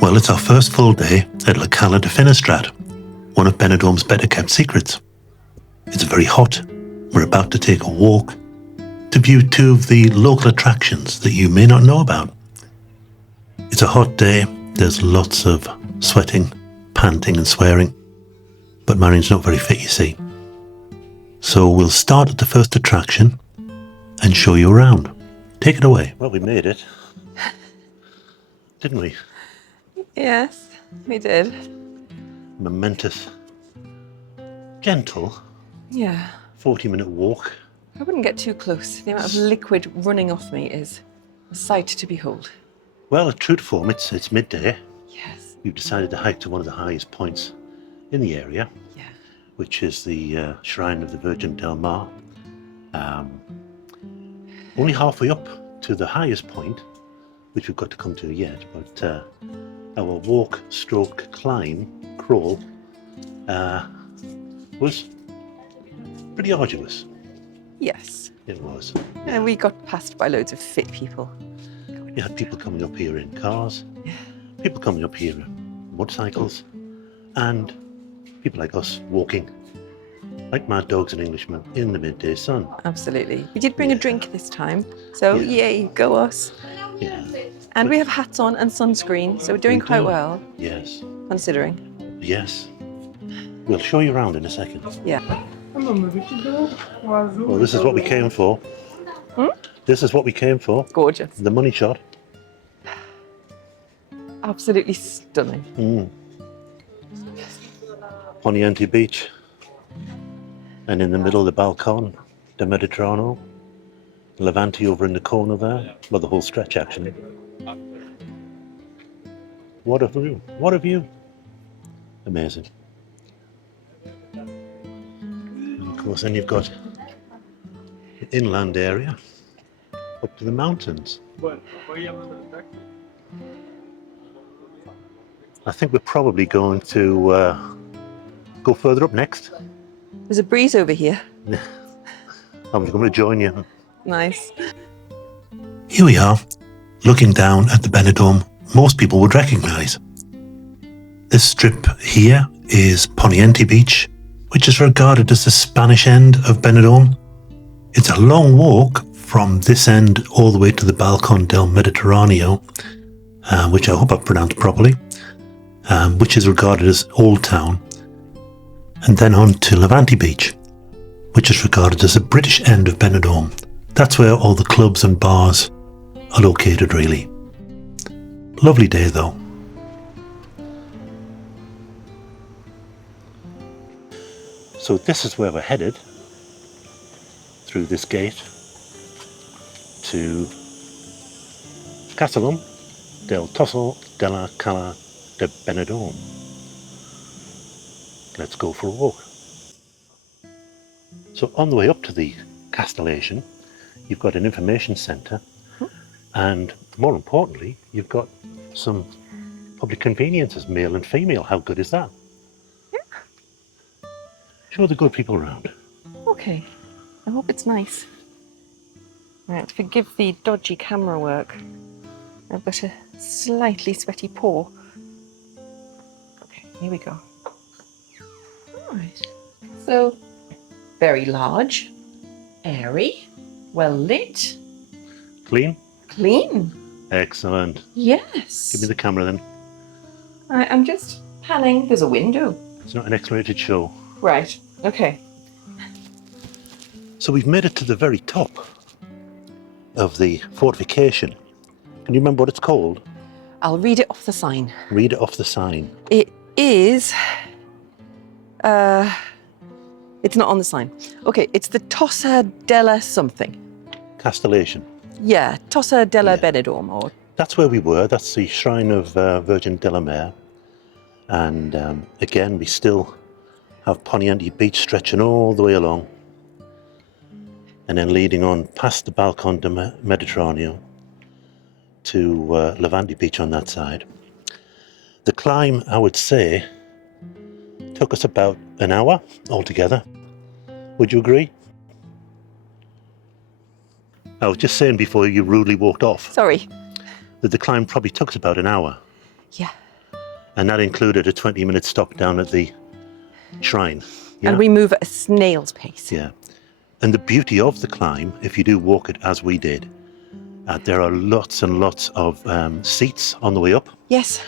Well, it's our first full day at Cala de Finestrat, one of Benidorm's better kept secrets. It's very hot. We're about to take a walk to view two of the local attractions that you may not know about. It's a hot day. There's lots of sweating, panting and swearing. But Marion's not very fit, you see. So we'll start at the first attraction and show you around. Take it away. Well, we made it. Didn't we? Yes, we did. Momentous. Gentle. Yeah. 40-minute walk. I wouldn't get too close. The amount of liquid running off me is a sight to behold. Well, true to form, it's midday. Yes. We've decided to hike to one of the highest points in the area, Yeah. which is the shrine of the Virgen del Mar. Only halfway up to the highest point, which we've got to come to yet, but our walk, stroke, climb, crawl was pretty arduous. Yes. It was. And we got passed by loads of fit people. You had people coming up here in cars, people coming up here in motorcycles, and people like us walking like mad dogs and Englishmen in the midday sun. Absolutely. We did bring a drink this time, so yay, go us. Yeah. And we have hats on and sunscreen, so we're doing quite well, Yes. considering. Yes. We'll show you around in a second. Yeah. Well, this is what we came for. Hmm? This is what we came for. Gorgeous. The money shot. Absolutely stunning. Poniente Beach. And in the middle, the Balcón del Mediterráneo. Levante over in the corner there. Well, the whole stretch, actually. What a view. What a view. Amazing. And of course, then you've got the inland area up to the mountains. I think we're probably going to go further up next. There's a breeze over here. I'm going to join you. Nice. Here we are, looking down at the Benidorm most people would recognise. This strip here is Poniente Beach, which is regarded as the Spanish end of Benidorm. It's a long walk from this end all the way to the Balcón del Mediterráneo, which I hope I've pronounced properly, which is regarded as Old Town, and then on to Levante Beach, which is regarded as the British end of Benidorm. That's where all the clubs and bars are located, really. Lovely day, though. So this is where we're headed, through this gate, to Castellum del Tossal de la Cala de Benidorm. Let's go for a walk. So on the way up to the castellation, you've got an information centre, and more importantly, you've got some public conveniences, male and female. How good is that? Yeah. Show the good people around. Okay. I hope it's nice. Right, forgive the dodgy camera work. I've got a slightly sweaty paw. Okay, here we go. Alright. So, very large, airy, well lit. Clean? Clean. Excellent. Yes. Give me the camera then. I'm just panning. There's a window. It's not an X-rated show. Right, okay. So we've made it to the very top of the fortification. Can you remember what it's called? I'll read it off the sign. Read it off the sign. It is... it's not on the sign. Okay, it's the Tossa della something. Castellation. Yeah, Tossa della Benidorm, or... That's where we were. That's the shrine of Virgen del Mar. And again, we still have Poniente Beach stretching all the way along. And then leading on past the Balcón del Mediterráneo to Levante Beach on that side. The climb, I would say, took us about an hour altogether. Would you agree? I was just saying before you rudely walked off Sorry. that the climb probably took us about an hour. Yeah. And that included a 20-minute stop down at the shrine. Yeah? And we move at a snail's pace. Yeah. And the beauty of the climb, if you do walk it as we did, there are lots and lots of seats on the way up. Yes.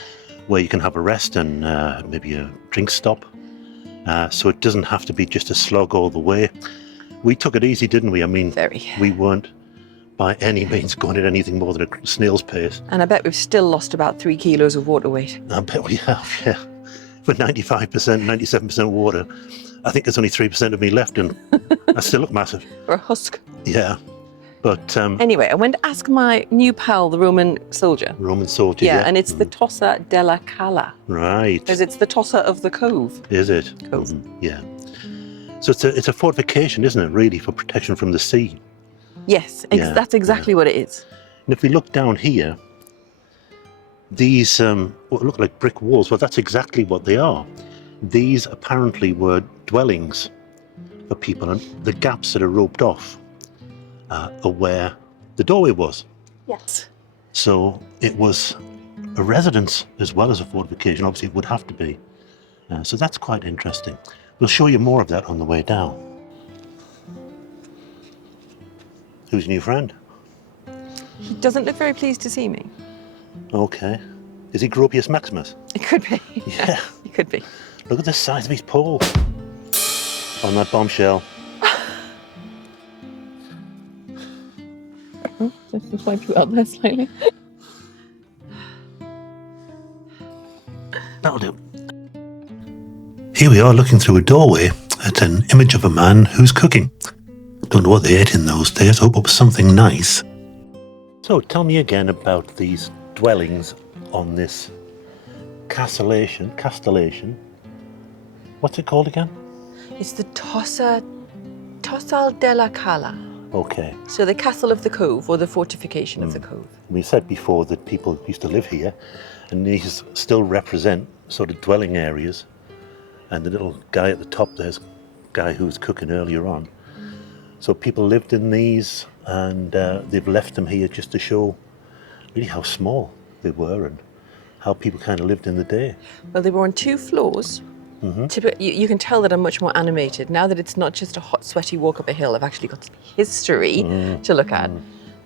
Where you can have a rest and maybe a drink stop. So it doesn't have to be just a slog all the way. We took it easy, didn't we? I mean, Very. We weren't by any means going at anything more than a snail's pace. And I bet we've still lost about 3 kilos of water weight. I bet we have, yeah. For 95%, 97% water, I think there's only 3% of me left, and I still look massive. Or a husk. Yeah. But anyway, I went to ask my new pal, the Roman soldier. Roman soldier, yeah. And it's the Tossa della Cala. Right. Because it's the Tossa of the Cove. Is it? Cove. Yeah. So it's a fortification, isn't it, really, for protection from the sea? Yes, that's exactly what it is. And if we look down here, these what look like brick walls, well, that's exactly what they are. These apparently were dwellings for people, and the gaps that are roped off are where the doorway was. Yes. So it was a residence as well as a fortification. Obviously, it would have to be. So that's quite interesting. We'll show you more of that on the way down. Who's your new friend? He doesn't look very pleased to see me. Okay. Is he Gropius Maximus? It could be. Yeah. It could be. Look at the size of his pole on that bombshell. Let's just wipe you out there slightly. That'll do. Here we are looking through a doorway at an image of a man who's cooking. Don't know what they ate in those days. Hope it was something nice. So tell me again about these dwellings on this castellation. What's it called again? It's the Tossal della Cala. Okay. So the castle of the cove, or the fortification of the cove. We said before that people used to live here, and these still represent sort of dwelling areas. And the little guy at the top there's a guy who was cooking earlier on. So people lived in these, and they've left them here just to show really how small they were and how people kind of lived in the day. Well, they were on 2 floors. Mm-hmm. You can tell that I'm much more animated now that it's not just a hot, sweaty walk up a hill. I've actually got some history to look at.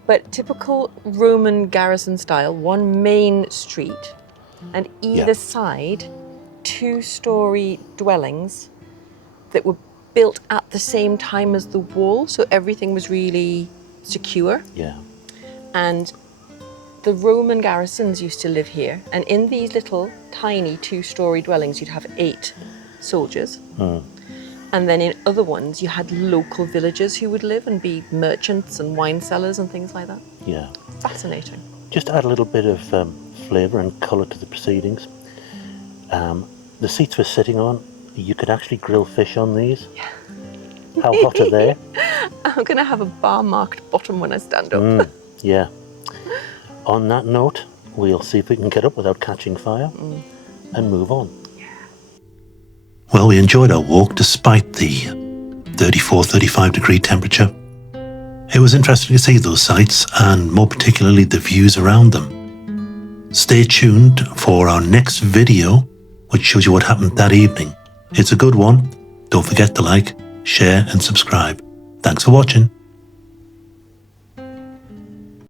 But typical Roman garrison style, 1 main street, and either side, 2-story dwellings that were built at the same time as the wall, so everything was really secure. Yeah. And the Roman garrisons used to live here, and in these little tiny 2-story dwellings you'd have 8 soldiers. And then in other ones you had local villagers who would live and be merchants and wine sellers and things like that. Yeah. Fascinating. Just to add a little bit of flavour and colour to the proceedings. The seats we're sitting on, you could actually grill fish on these. Yeah. How hot are they? I'm going to have a bar-marked bottom when I stand up. Yeah. On that note, we'll see if we can get up without catching fire and move on. Yeah. Well, we enjoyed our walk despite the 34-35 degree temperature. It was interesting to see those sights and more particularly the views around them. Stay tuned for our next video, which shows you what happened that evening. It's a good one. Don't forget to like, share and subscribe. Thanks for watching.